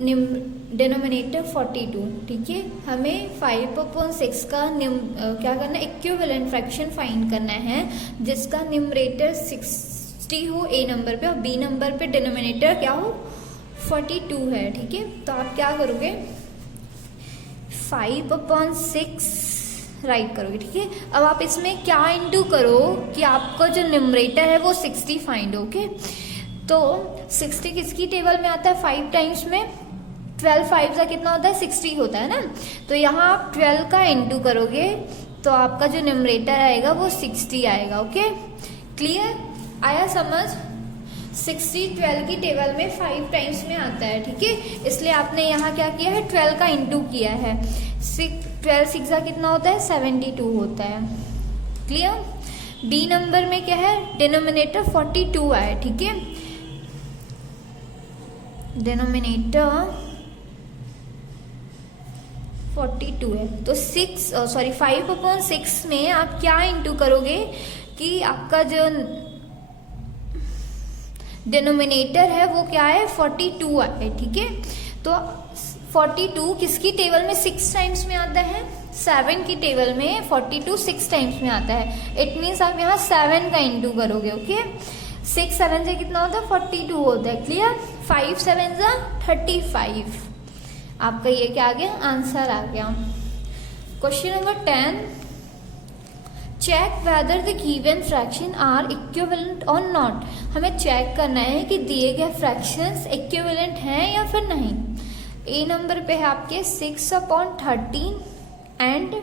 Denominator 42, ठीक है। हमें 5/6 का क्या करना है, इक्विवेलेंट फ्रैक्शन फाइंड करना है जिसका न्यूमरेटर 60 हो ए नंबर पे और बी नंबर पे डिनोमिनेटर क्या हो 42 है, ठीक है। तो आप क्या करोगे 5/6 राइट करोगे, ठीक है। अब आप इसमें क्या इंटू करो कि आपका जो न्यूमरेटर है वो 60 फाइंड हो, ओके। तो 60 किसकी टेबल में आता है 5 टाइम्स में, 12 5 का कितना होता है 60 होता है ना। तो यहाँ आप 12 का इंटू करोगे तो आपका जो न्यूमरेटर आएगा वो 60 आएगा, ओके। क्लियर, आया समझ। 60 12 की टेबल में 5 टाइम्स में आता है, ठीक है। इसलिए आपने यहाँ क्या किया है 12 का इंटू किया है। 12 6 का कितना होता है 72 होता है, क्लियर। बी नंबर में क्या है डिनोमिनेटर 42 आया, ठीक है। डिनोमिनेटर 42 है तो 5/6 में आप क्या इंटू करोगे कि आपका जो डिनोमिनेटर है वो क्या है 42 है, ठीक है। तो 42 किसकी टेबल में 6 टाइम्स में आता है, 7 की टेबल में 42 6 टाइम्स में आता है। इट मीन्स आप यहाँ 7 का इंटू करोगे, ओके। 6 7 से कितना होता है 42 होता है, क्लियर। 5 7 जा 35, आपका ये क्या आ गया आंसर आ गया। Question number 10, check whether the given fraction are equivalent और नॉट। हमें चेक करना है कि दिए गए फ्रैक्शंस इक्विवेलेंट हैं या फिर नहीं। ए नंबर पे है आपके 6/13 एंड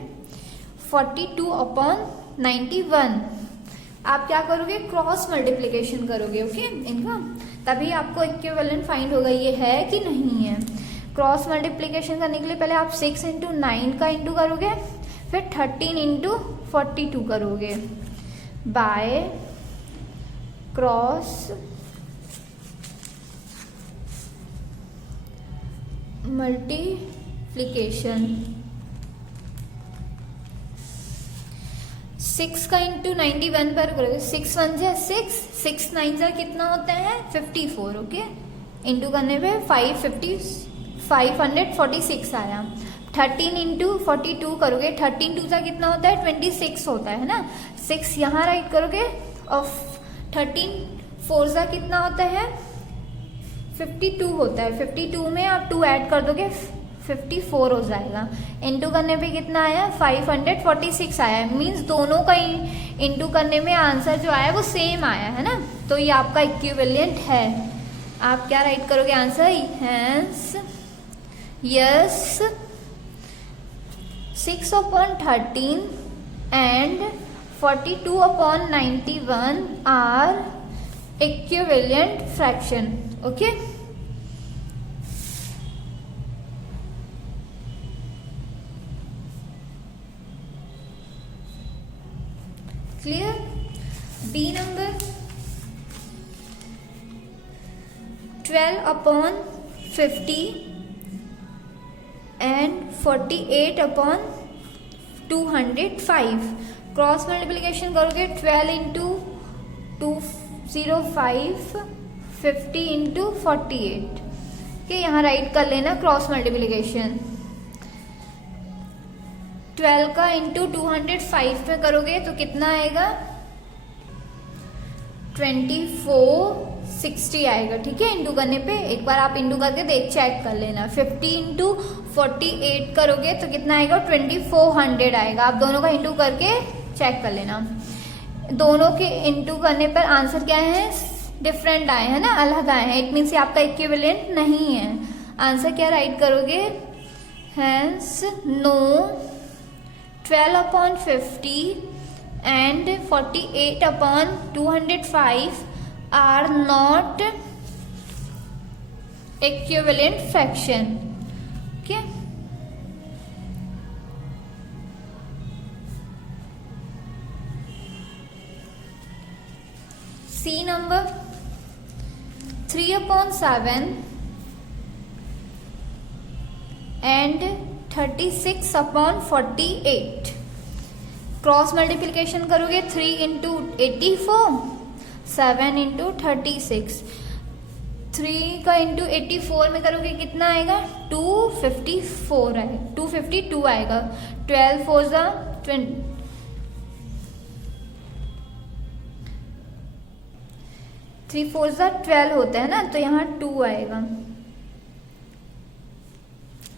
42/91। आप क्या करोगे क्रॉस मल्टीप्लीकेशन करोगे, ओके इनका, तभी आपको इक्विवेलेंट फाइंड होगा ये है कि नहीं है। क्रॉस मल्टीप्लीकेशन करने के लिए पहले आप 6 × 9 का इंटू करोगे, फिर 13 × 42 करोगे बाय क्रॉस मल्टीप्लीकेशन। 6 का इंटू 91 पर करोगे, 6 1 जा 6, 6 9 जा कितना होता है 54, ओके। इंटू करने पे 546 आया। 13 × 42 करोगे, 13 2 जा कितना होता है 26 होता है ना। 6 यहाँ राइट करोगे और 13 4 जा कितना होता है 52 होता है। 52 में आप 2 ऐड कर दोगे 54 हो जाएगा। इंटू करने पे कितना आया 546 आया। मींस दोनों का इंटू करने में आंसर जो आया वो सेम आया है ना, तो ये आपका इक्विवेलेंट है। आप क्या राइट करोगे answer, hence yes 6/13 and 42/91 are equivalent fraction, okay. Clear? B number 12/50 and 48/205। Cross multiplication करोगे 12 × 205 50 × 48, ठीक है। यहाँ राइट कर लेना क्रॉस मल्टीप्लिकेशन। 12 का इंटू 205 पे करोगे तो कितना आएगा 2460 आएगा, ठीक है। इंटू करने पे एक बार आप इंटू करके चेक कर लेना। 50 × 48 करोगे तो कितना आएगा 2400 आएगा। आप दोनों का इंटू करके चेक कर लेना। दोनों के इंटू करने पर आंसर क्या है डिफरेंट आए हैं ना, अलग आए हैं। इट मीन्स आपका इक्विवेलेंट नहीं है। आंसर क्या राइट करोगे, hence no 12/50 and 48/205 are not equivalent fraction, okay. C number 3/7 and 36/48। Cross multiplication करोगे 3 × 84 7 × 36। 3 का इंटू 84 में करोगे कितना आएगा? 254 आएगा, 252 आएगा। 12 4 ज़ा 3 4 ज़ा 12 होता है ना, तो यहाँ 2 आएगा।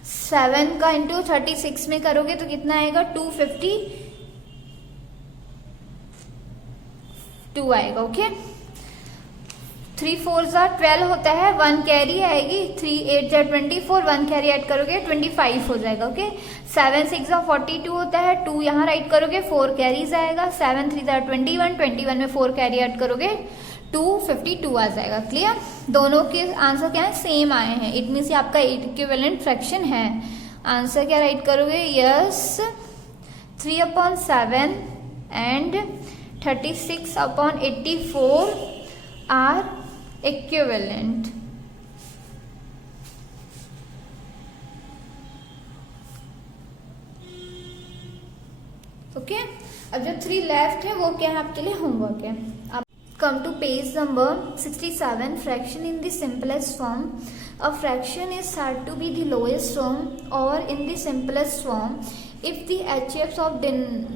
7 का इंटू 36 में करोगे तो कितना आएगा? 252 आएगा। ओके, 3 4 ज़ा 12 होता है, 1 कैरी आएगी, 3 8 ज़ा 24, 1 कैरी ऐड करोगे 25 हो जाएगा। ओके, 7 6 ज़ा 42 होता है, 2 यहाँ राइट करोगे, 4 कैरीज आएगा, 7 3 ज़ा 21, 21 में 4 कैरी ऐड करोगे 252 आ जाएगा। क्लियर? दोनों के आंसर क्या है? सेम आए हैं। इट मीन्स आपका इक्विवेलेंट फ्रैक्शन है। आंसर क्या राइट करोगे? Yes, 3/7 and 36/84 are equivalent. Okay, अब जो 3 लेफ्ट है वो क्या है आपके लिए? होमवर्क है। आप come to page number 67. Fraction in the simplest form. A fraction is said to be the lowest form or in the simplest form if the HCFs of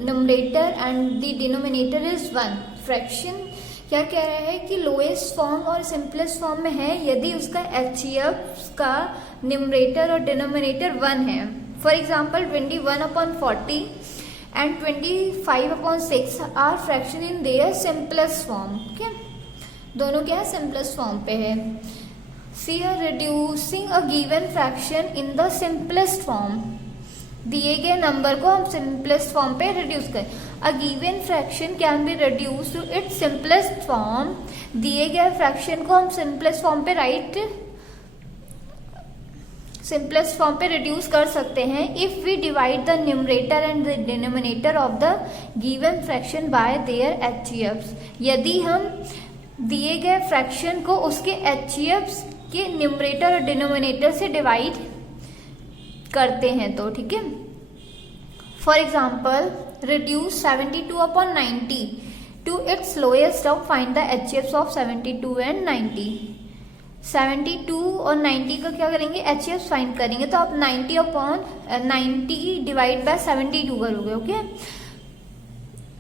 numerator and the denominator is 1. fraction क्या कह रहा है कि lowest form और simplest form में है यदि उसका HCF का न्यूमरेटर और डिनोमिनेटर 1 है। For example 21/40 and 25/6 are fraction in their simplest form. Okay? दोनों क्या है? सिंपलेस्ट फॉर्म पे है। See, reducing a given fraction in the simplest form. दिए गए नंबर को हम सिंपलेस्ट फॉर्म पे रिड्यूस करें। A given fraction can be reduce to its simplest form. दिए गए फ्रैक्शन को हम सिंपलेस्ट फॉर्म पे सिंपलेस्ट फॉर्म पे रिड्यूस कर सकते हैं if we divide the numerator and the denominator of the given fraction by their HCFs। यदि हम दिए गए फ्रैक्शन को उसके HCFs के न्यूमरेटर और डिनोमिनेटर से डिवाइड करते हैं तो ठीक है। For example reduce 72/90 to its lowest of find the HCFs of 72 and 90। 72 और 90 का क्या करेंगे? HCFs फाइंड करेंगे। तो आप 90/90 डिवाइड बाय 72 करोगे। ओके,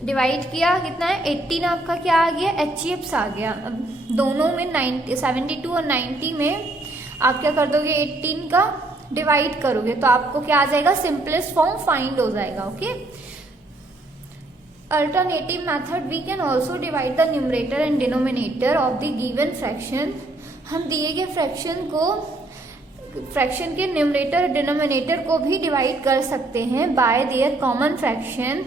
डिवाइड किया, कितना है? 18 आपका क्या आ गया? HCFs आ गया। अब दोनों में 72 और 90 में आप क्या कर दोगे? 18 का डिवाइड करोगे तो आपको क्या आ जाएगा? सिंपलेस्ट फॉर्म फाइंड हो जाएगा। Okay, alternative method we can also divide the numerator and denominator of the given fraction. हम दिए गए फ्रैक्शन के न्यूमरेटर डिनोमिनेटर को भी डिवाइड कर सकते हैं बाय देयर कॉमन फ्रैक्शन,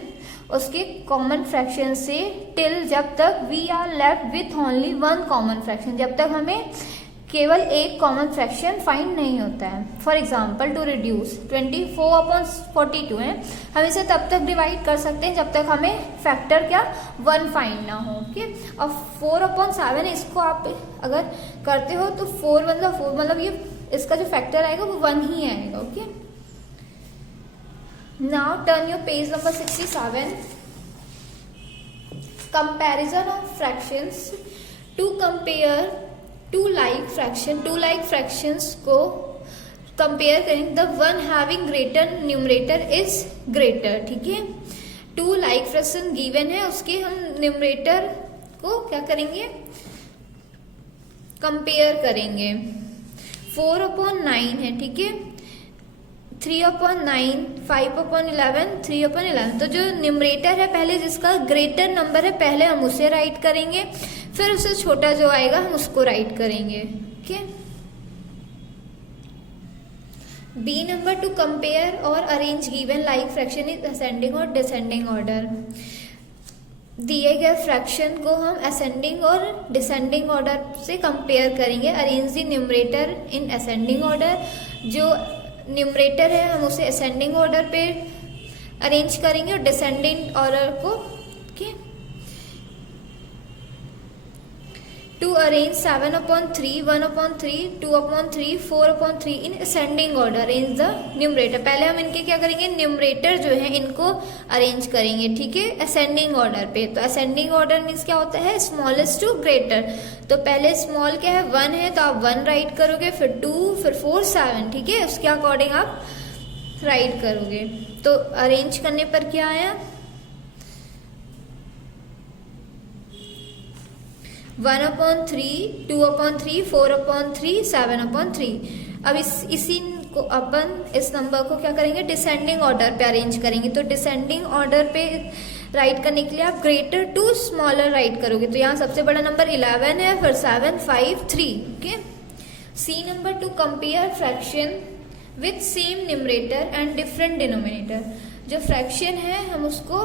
उसके कॉमन फ्रैक्शन से, टिल जब तक we are left with only 1 common fraction, जब तक हमें केवल एक कॉमन फ्रैक्शन फाइंड नहीं होता है। फॉर एग्जाम्पल टू रिड्यूस 24/42 है, हम इसे तब तक डिवाइड कर सकते हैं जब तक हमें फैक्टर क्या 1 फाइंड ना हो। ओके, और 4/7 इसको आप अगर करते हो तो 4 मतलब ये इसका जो फैक्टर आएगा वो 1 ही आएगा। Okay, now turn your page number 67। Comparison of fractions. To compare to like fractions को कंपेयर करेंगे। The one having greater numerator is greater. ठीक है, 2 लाइक फ्रैक्शन गिवन है, उसके हम न्यूमरेटर को क्या करेंगे? कंपेयर करेंगे। 4/9 है, ठीक है, 3/9, 5/11, 3/11। तो जो न्यूमरेटर है पहले जिसका ग्रेटर नंबर है पहले हम उसे राइट करेंगे, फिर उससे छोटा जो आएगा हम उसको राइट करेंगे। Okay, B number to compare और arrange given like fraction is ascending और डिसेंडिंग ऑर्डर। दिए गए फ्रैक्शन को हम असेंडिंग और डिसेंडिंग ऑर्डर से कंपेयर करेंगे। Arrange the numerator in ascending order. जो न्यूमरेटर है हम उसे असेंडिंग ऑर्डर पे अरेंज करेंगे और डिसेंडिंग ऑर्डर को to arrange 7/3, 1/3, 2/3, 4/3 in ascending order, arrange the numerator. पहले हम इनके क्या करेंगे, न्यूमरेटर जो है इनको अरेंज करेंगे, ठीक है, असेंडिंग ऑर्डर पे। तो असेंडिंग ऑर्डर मीन्स क्या होता है, स्मॉलेस्ट टू ग्रेटर। तो पहले स्मॉल क्या है, 1 है, तो आप 1 राइट करोगे, फिर 2, फिर 4, 7, ठीक है, उसके अकॉर्डिंग आप राइट करोगे। तो अरेंज करने पर क्या आया, 1/3, 2/3, 4/3, 7/3। अब इसी को अपन इस नंबर को क्या करेंगे, डिसेंडिंग ऑर्डर पे अरेंज करेंगे। तो डिसेंडिंग ऑर्डर पे राइट करने के लिए आप ग्रेटर टू स्मॉलर राइट करोगे। तो यहाँ सबसे बड़ा नंबर 11 है, फिर 7, 5, 3, okay. C number, to compare fraction with same numerator and different denominator. जो फ्रैक्शन है हम उसको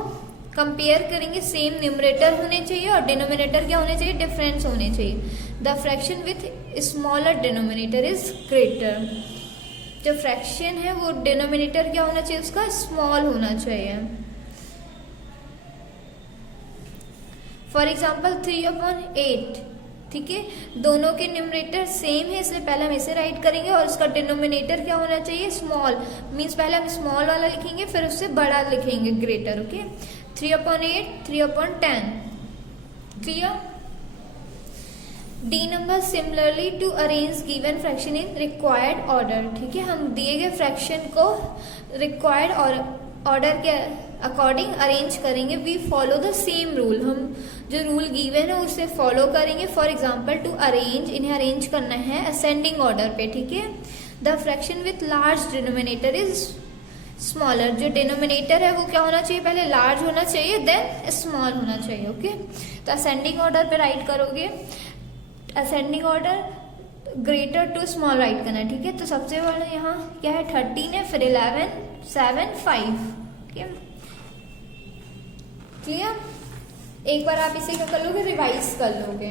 कंपेयर करेंगे, सेम न्यूमरेटर होने चाहिए और डिनोमिनेटर क्या होने चाहिए, डिफरेंस होने चाहिए। The fraction with smaller denominator is greater. जो फ्रैक्शन है वो डिनोमिनेटर क्या होना चाहिए, उसका स्मॉल होना चाहिए। फॉर एग्जाम्पल 3/8, ठीक है, दोनों के न्यूमरेटर सेम है, इसलिए पहले हम इसे राइट करेंगे और उसका डिनोमिनेटर क्या होना चाहिए, स्मॉल। मीन्स पहले हम स्मॉल वाला लिखेंगे, फिर उससे बड़ा लिखेंगे, greater, okay. 3/8, 3/10, clear. D number, similarly to arrange given fraction in required order, ठीक है, हम दिए गए फ्रैक्शन को रिक्वायर्ड ऑर्डर के अकॉर्डिंग अरेंज करेंगे। We follow the same rule, हम जो रूल गिवन है उसे फॉलो करेंगे। फॉर एग्जाम्पल टू अरेंज, इन्हें अरेंज करना है असेंडिंग ऑर्डर पे, ठीक है। The fraction with large denominator is smaller. जो डिनोमिनेटर है वो क्या होना चाहिए, पहले लार्ज होना चाहिए, देन स्मॉल होना चाहिए, ओके। तो असेंडिंग ऑर्डर पे राइट करोगे, ascending order greater to small write करना है, ठीक है। तो सबसे बड़ा यहाँ क्या है, 13 है, फिर 11, 7, 5, क्लियर। एक बार आप इसे क्या कर लोगे, रिवाइज कर लोगे।